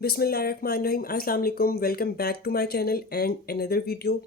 बिस्मिल्लाहिर्रहमानिर्रहीम। अस्सलाम वालेकुम। Welcome back to my channel and another video.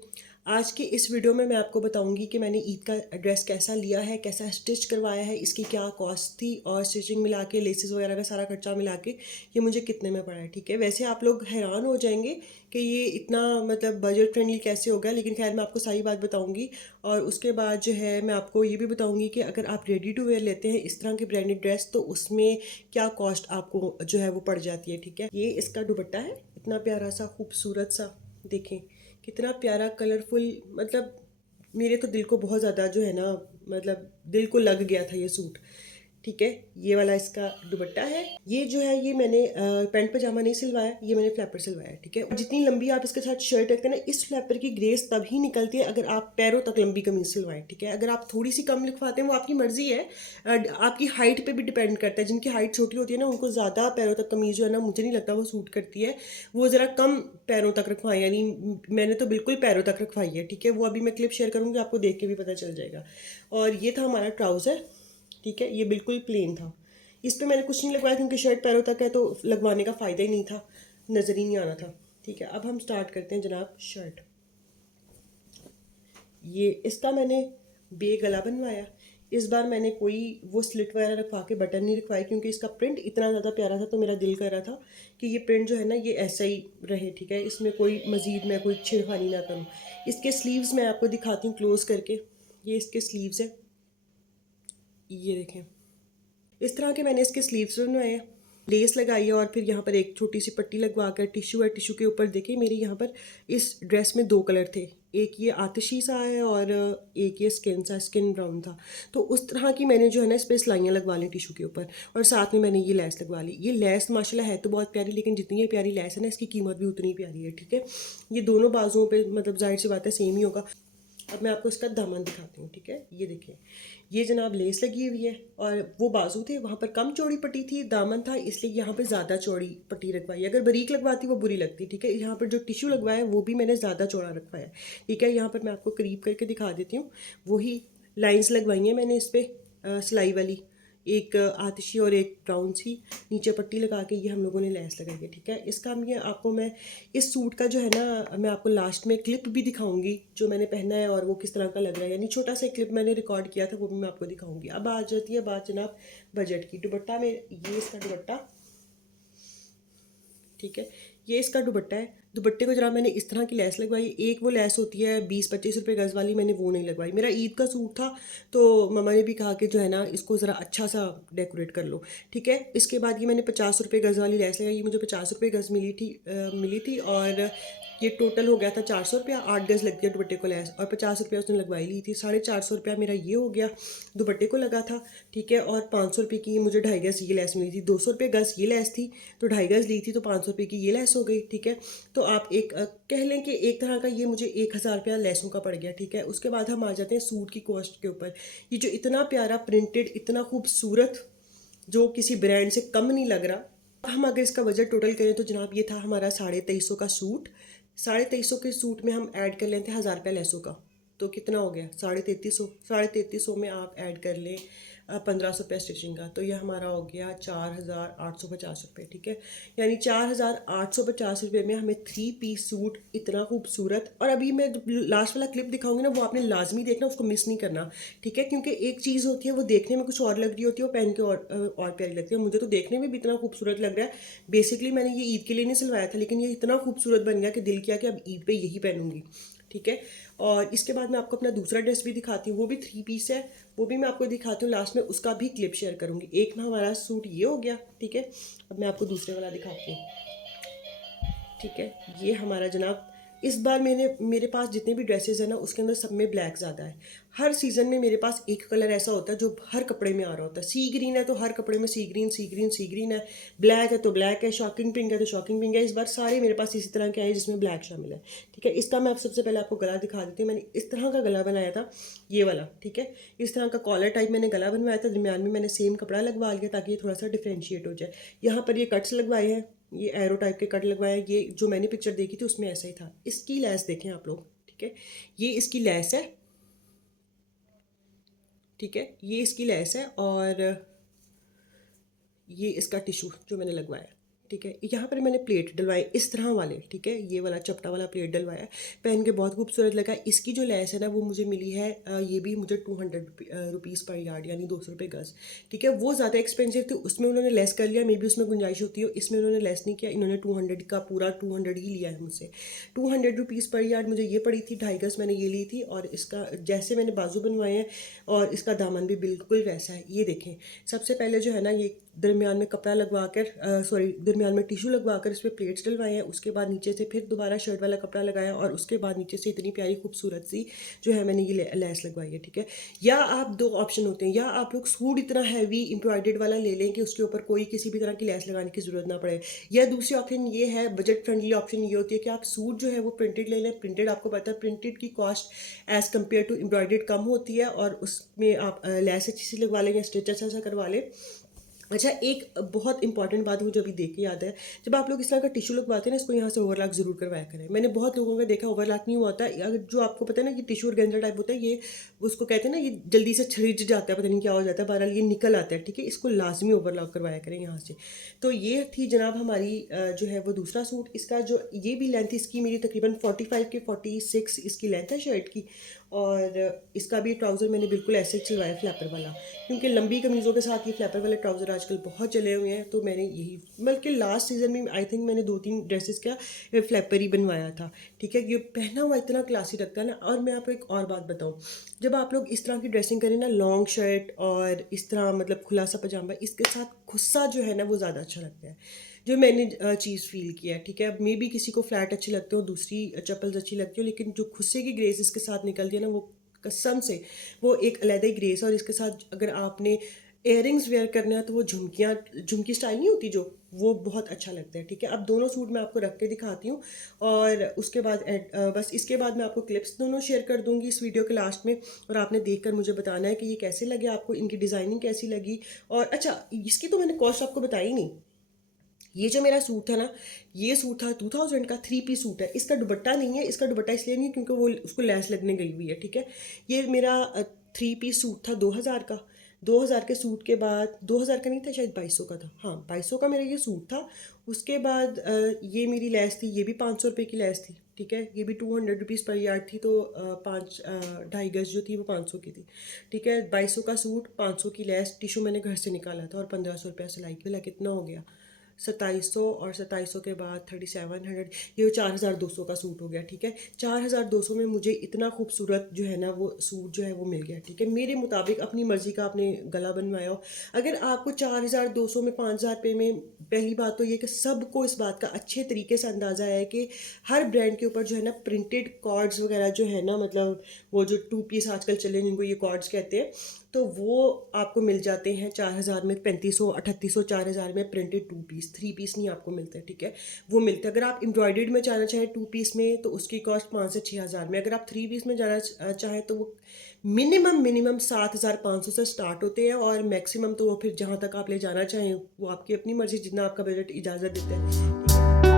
आज की इस वीडियो में मैं आपको बताऊंगी कि मैंने ईद का ड्रेस कैसा लिया है, कैसा स्टिच करवाया है, इसकी क्या कॉस्ट थी और स्टिचिंग मिला के लेसेस वगैरह का सारा खर्चा मिला के ये मुझे कितने में पड़ा है। ठीक है, वैसे आप लोग हैरान हो जाएंगे कि ये इतना मतलब बजट फ्रेंडली कैसे हो गया, लेकिन खैर मैं आपको सारी बात बताऊंगी। और उसके बाद जो है मैं आपको ये भी बताऊंगी कि अगर आप रेडी टू वेयर लेते हैं इस तरह की ब्रांडेड ड्रेस तो उसमें क्या कॉस्ट आपको जो है वो पड़ जाती है। ठीक है, ये इसका दुपट्टा है, इतना प्यारा सा खूबसूरत सा, देखें कितना प्यारा कलरफुल, मतलब मेरे तो दिल को बहुत ज़्यादा जो है ना, मतलब दिल को लग गया था ये सूट। ठीक है, ये वाला इसका दुपट्टा है। ये जो है ये मैंने पैंट पजामा नहीं सिलवाया, ये मैंने फ्लैपर सिलवाया है। ठीक है, जितनी लंबी आप इसके साथ शर्ट रखते हैं ना, इस फ्लैपर की ग्रेस तभी निकलती है अगर आप पैरों तक लंबी कमीज सिलवाएं। ठीक है, अगर आप थोड़ी सी कम लिखवाते हैं वो आपकी मर्जी है, आपकी हाइट पे भी डिपेंड करता है। जिनकी हाइट छोटी होती है ना उनको ज़्यादा पैरों तक कमीज जो है ना, मुझे नहीं लगता वो सूट करती है। वो ज़रा कम पैरों तक रखवाएं, यानी मैंने तो बिल्कुल पैरों तक रखवाई है। ठीक है, वो अभी मैं क्लिप शेयर करूँगी, आपको देख के भी पता चल जाएगा। और ये था हमारा ट्राउज़र। ठीक है, ये बिल्कुल प्लेन था, इस पर मैंने कुछ नहीं लगवाया क्योंकि शर्ट पैरों तक है तो लगवाने का फ़ायदा ही नहीं था, नज़र ही नहीं आना था। ठीक है, अब हम स्टार्ट करते हैं जनाब। शर्ट, ये इसका मैंने बे गला बनवाया। इस बार मैंने कोई वो स्लिट वगैरह रखवा के बटन नहीं रखवाए क्योंकि इसका प्रिंट इतना ज़्यादा प्यारा था तो मेरा दिल कर रहा था कि ये प्रिंट जो है ना ये ऐसा ही रहे। ठीक है, इसमें कोई मज़ीद मैं कोई छेड़खानी ना करूँ। इसके स्लीव्स मैं आपको दिखाती हूँ क्लोज करके। ये इसके स्लीव्स है, ये देखें, इस तरह के मैंने इसके स्लीव्स बनवाए हैं। लेस लगाई है और फिर यहाँ पर एक छोटी सी पट्टी लगवा कर टिश्यू है। टिश्यू के ऊपर देखिए मेरे यहाँ पर इस ड्रेस में दो कलर थे, एक ये आतिशी सा है और एक ये स्किन ब्राउन था। तो उस तरह की मैंने जो है ना इस पर सिलाइयाँ लगवा ली टिश्यू के ऊपर, और साथ में मैंने ये लैस लगवा ली। ये लैस माशाल्लाह है तो बहुत प्यारी, लेकिन जितनी ये प्यारी लैस है ना इसकी कीमत भी उतनी प्यारी है। ठीक है, ये दोनों बाजुओं पे मतलब जाहिर सी बात है सेम ही होगा। अब मैं आपको इसका दामन दिखाती हूँ। ठीक है, ये देखिए, ये जनाब लेस लगी हुई है और वो बाजू थे वहाँ पर कम चौड़ी पट्टी थी, दामन था इसलिए यहाँ पे ज़्यादा चौड़ी पट्टी रखवाई। अगर बारीक लगवाती वो बुरी लगती। ठीक है, यहाँ पर जो टिश्यू लगवाया है वो भी मैंने ज़्यादा चौड़ा रखवाया। ठीक है, यहाँ पर मैं आपको करीब करके दिखा देती हूँ। वही लाइन्स लगवाई हैं मैंने इस पर सिलाई वाली, एक आतिशी और एक ब्राउन सी, नीचे पट्टी लगा के ये हम लोगों ने लेस लगाई है। ठीक है, इसका ये आपको मैं इस सूट का जो है ना मैं आपको लास्ट में क्लिप भी दिखाऊंगी जो मैंने पहना है और वो किस तरह का लग रहा है, यानी छोटा सा क्लिप मैंने रिकॉर्ड किया था वो भी मैं आपको दिखाऊंगी। अब आ जाती है बात जनाब बजट की। दुपट्टा में ये इसका दुपट्टा, ठीक है, ये इसका दुपट्टा है। दुपट्टे को जरा मैंने इस तरह की लैस लगवाई। एक वो लैस होती है 20-25 रुपये गज़ वाली, मैंने वो नहीं लगवाई। मेरा ईद का सूट था तो मम्मा ने भी कहा कि जो है ना इसको ज़रा अच्छा सा डेकोरेट कर लो। ठीक है, इसके बाद ये मैंने 50 रुपये गज़ वाली लैस लगाई। ये मुझे 50 रुपये गज़ मिली थी और ये टोटल हो गया था 400 रुपया। 8 गज़ लगती है दुपट्टे को लैस और 50 रुपया उसने लगवाई ली थी। 450 रुपया मेरा ये हो गया, दुपट्टे को लगा था। ठीक है, और 500 रुपये की मुझे 2.5 गज़ ये लैस मिली थी। 200 रुपये गज़ ये लैस थी तो 2.5 गज़ ली थी तो 500 रुपये की ये लैस हो गई। ठीक है, तो आप एक कह लें कि एक तरह का ये मुझे 1000 रुपया लैसों का पड़ गया। ठीक है, उसके बाद हम आ जाते हैं सूट की कॉस्ट के ऊपर। ये जो इतना प्यारा प्रिंटेड, इतना खूबसूरत, जो किसी ब्रांड से कम नहीं लग रहा। हम अगर इसका बजट टोटल करें तो जनाब ये था हमारा 2350 का सूट। 2350 के सूट में हम ऐड कर लेते हैं 1000 रुपया लैसों का, तो कितना हो गया 3350। 3350 में आप ऐड कर लें 1500 रुपया स्टिचिंग का, तो ये हमारा हो गया 4850 रुपये। ठीक है, यानी 4850 रुपये में हमें 3 पीस सूट इतना खूबसूरत। और अभी मैं लास्ट वाला क्लिप दिखाऊंगी ना वो आपने लाजमी देखना, उसको मिस नहीं करना। ठीक है, क्योंकि एक चीज़ होती है वो देखने में कुछ और लग रही होती है, वो पहन के और प्यारी लगती है। मुझे तो देखने में भी इतना खूबसूरत लग रहा है। बेसिकली मैंने ये ईद के लिए नहीं सिलवाया था, लेकिन ये इतना खूबसूरत बन गया कि दिल किया कि अब ईद पे यही पहनूंगी। ठीक है, और इसके बाद मैं आपको अपना दूसरा ड्रेस भी दिखाती हूँ, वो भी 3 पीस है, वो भी मैं आपको दिखाती हूँ लास्ट में, उसका भी क्लिप शेयर करूँगी। एक में हमारा सूट ये हो गया। ठीक है, अब मैं आपको दूसरे वाला दिखाती हूँ। ठीक है, ये हमारा जनाब, इस बार मेरे पास जितने भी ड्रेसेस हैं ना उसके अंदर सब में ब्लैक ज़्यादा है। हर सीज़न में मेरे पास एक कलर ऐसा होता है जो हर कपड़े में आ रहा होता है। सी ग्रीन है तो हर कपड़े में सी ग्रीन सी ग्रीन सी ग्रीन है, ब्लैक है तो ब्लैक है, शॉकिंग पिंक है तो शॉकिंग पिंक है। इस बार सारे मेरे पास इसी तरह के आए जिसमें ब्लैक शामिल है। ठीक है, इसका मैं सबसे पहले आपको गला दिखा देती हूँ। मैंने इस तरह का गला बनाया था, ये वाला। ठीक है, इस तरह का कॉलर टाइप मैंने गला बनवाया था, दरमियान में मैंने सेम कपड़ा लगवा लिया ताकि ये थोड़ा सा डिफ्रेंशिएट हो जाए। यहाँ पर ये कट्स लगवाए हैं, ये एरो टाइप के कट लगवाया। ये जो मैंने पिक्चर देखी थी उसमें ऐसा ही था। इसकी लैस देखें आप लोग। ठीक है, ये इसकी लैस है। ठीक है, ये इसकी लैस है और ये इसका टिशू जो मैंने लगवाया। ठीक है। यहाँ पर मैंने प्लेट डलवाए इस तरह वाले, ठीक है, ये वाला चपटा वाला प्लेट डलवाया है, पहन के बहुत खूबसूरत लगा। इसकी जो लेस है ना वो मुझे मिली है, ये भी मुझे 200 रुपीज़ पर यार्ड, यानी 200 रुपये गज़, ठीक है। वो ज़्यादा एक्सपेंसिव थी, उसमें उन्होंने लेस कर लिया, मे बी उसमें गुंजाइश होती है, इसमें उन्होंने लेस नहीं किया, इन्होंने 200 का पूरा 200 ही लिया है मुझसे। 200 रुपीज़ पर यार्ड मुझे ये पड़ी थी, 2.5 गज़ मैंने ये ली थी। और इसका जैसे मैंने बाजू बनवाए हैं और इसका दामन भी बिल्कुल वैसा है। ये देखें, सबसे पहले जो है ना ये दरमियान में कपड़ा लगवा कर, सॉरी, दरमियान में टिश्यू लगवा कर इस पर प्लेट्स डलवाए हैं, उसके बाद नीचे से फिर दोबारा शर्ट वाला कपड़ा लगाया, और उसके बाद नीचे से इतनी प्यारी खूबसूरत सी जो है मैंने ये लेस लगवाई है, ठीक है। या आप दो ऑप्शन होते हैं, या आप लोग सूट इतना हैवी एम्ब्रॉयडर्ड वाला ले लें कि उसके ऊपर कोई किसी भी तरह की लेस लगाने की ज़रूरत ना पड़े, या दूसरी ऑप्शन ये है, बजट फ्रेंडली ऑप्शन ये होती है कि आप सूट जो है वो प्रिंटेड ले लें। प्रिंटेड आपको पता है प्रिंटेड की cost as compare to embroidered कम होती है, और उसमें आप लेस अच्छी सी लगवा लें या स्टिच अच्छा सा करवा लें। अच्छा, एक बहुत इंपॉर्टेंट बात मुझे अभी देख के याद है, जब आप लोग इस तरह का टिश्यू लगवाते हैं ना, इसको यहाँ से ओवरलॉक ज़रूर करवाया करें। मैंने बहुत लोगों का देखा ओवरलॉक नहीं हुआ होता है। अगर जो आपको पता है ना कि टिश्यू ऑर्गेन्जा टाइप होता है, ये उसको कहते हैं ना, ये जल्दी से छिज जाता है, पता नहीं क्या हो जाता है, बहरहाल ये निकल आता है, ठीक है। इसको लाजमी ओवरलॉक करवाया करें यहाँ से। तो ये थी जनाब हमारी जो है वो दूसरा सूट। इसका जो ये भी लेंथ इसकी मेरी तकरीबन 45 के 46 इसकी लेंथ है शर्ट की। और इसका भी ट्राउज़र मैंने बिल्कुल ऐसे सिलवाया फ्लैपर वाला, क्योंकि लंबी कमीज़ों के साथ ये फ्लैपर वाले ट्राउज़र आजकल बहुत चले हुए हैं। तो मैंने यही, बल्कि लास्ट सीज़न में आई थिंक मैंने 2-3 ड्रेसेस का फ्लैपर ही बनवाया था, ठीक है। ये पहना हुआ इतना क्लासी लगता है ना। और मैं आपको एक और बात बताऊँ, जब आप लोग इस तरह की ड्रेसिंग करें ना, लॉन्ग शर्ट और इस तरह मतलब खुला सा पजामा, इसके साथ खुस्सा जो है ना वो ज़्यादा अच्छा लगता है, जो मैंने चीज़ फ़ील किया है, ठीक है। मे बी किसी को फ्लैट अच्छी लगते हो, दूसरी चप्पल्स अच्छी लगती हो, लेकिन जो खुस्से की ग्रेस इसके साथ निकलती है ना, वो कसम से वो एक अलग ही ग्रेस। और इसके साथ अगर आपने इयररिंग्स वेयर करना है तो वो झुमकियाँ, झुमकी स्टाइल नहीं होती जो, वो बहुत अच्छा लगता है, ठीक है। अब दोनों सूट मैं आपको रख के दिखाती हूँ, और उसके बाद बस इसके बाद मैं आपको क्लिप्स दोनों शेयर कर दूँगी इस वीडियो के लास्ट में, और आपने देखकर मुझे बताना है कि ये कैसे लगे आपको, इनकी डिज़ाइनिंग कैसी लगी। और अच्छा, इसकी तो मैंने कॉस्ट आपको बताई नहीं। ये जो मेरा सूट था ना, ये सूट था 2000 का, 3 पीस सूट है। इसका दुपट्टा नहीं है, इसका दुपट्टा इसलिए नहीं है क्योंकि वो उसको लैस लगने गई हुई है, ठीक है। ये मेरा 3 पीस सूट था 2000 का। 2000 के सूट के बाद, 2000 का नहीं था शायद, 2200 का था, हाँ 2200 का मेरा ये सूट था। उसके बाद ये मेरी लैस थी, ये भी 500 रुपये की लैस थी, ठीक है। ये भी 200 रुपीज़ पर यार्ड थी, तो 2.5 गज जो थी वो 500 की थी, ठीक है। 2200 का सूट, 500 की लैस, टिशू मैंने घर से निकाला था, और 1500 रुपया सिलाई के लिए, कितना हो गया 2700, और 2700 के बाद 3700, ये 4200 का सूट हो गया, ठीक है। 4200 में मुझे इतना खूबसूरत जो है ना वो सूट जो है वो मिल गया, ठीक है। मेरे मुताबिक अपनी मर्ज़ी का आपने गला बनवाया हो। अगर आपको 4200 में 5000 रुपये में, पहली बात तो ये कि सबको इस बात का अच्छे तरीके से अंदाज़ा है कि हर ब्रांड के ऊपर जो है ना प्रिंटेड कॉर्ड्स वगैरह जो है ना, मतलब वो जो 2 पीस आजकल चले जिनको ये कॉर्ड्स कहते हैं, तो वो आपको मिल जाते हैं 4000 में, 3500, 3800, 4000 में प्रिंटेड 2 पीस। 3 पीस नहीं आपको मिलते, ठीक है। वो मिलते हैं। अगर आप एम्ब्रॉयडर्ड में जाना चाहें 2 पीस में, तो उसकी कॉस्ट 5 से 6000 में। अगर आप 3 पीस में जाना चाहें तो वो मिनिमम 7500 से स्टार्ट होते हैं, और मैक्सिमम तो वो फिर जहाँ तक आप ले जाना चाहें वो आपकी अपनी मर्ज़ी, जितना आपका बजट इजाज़त देता है।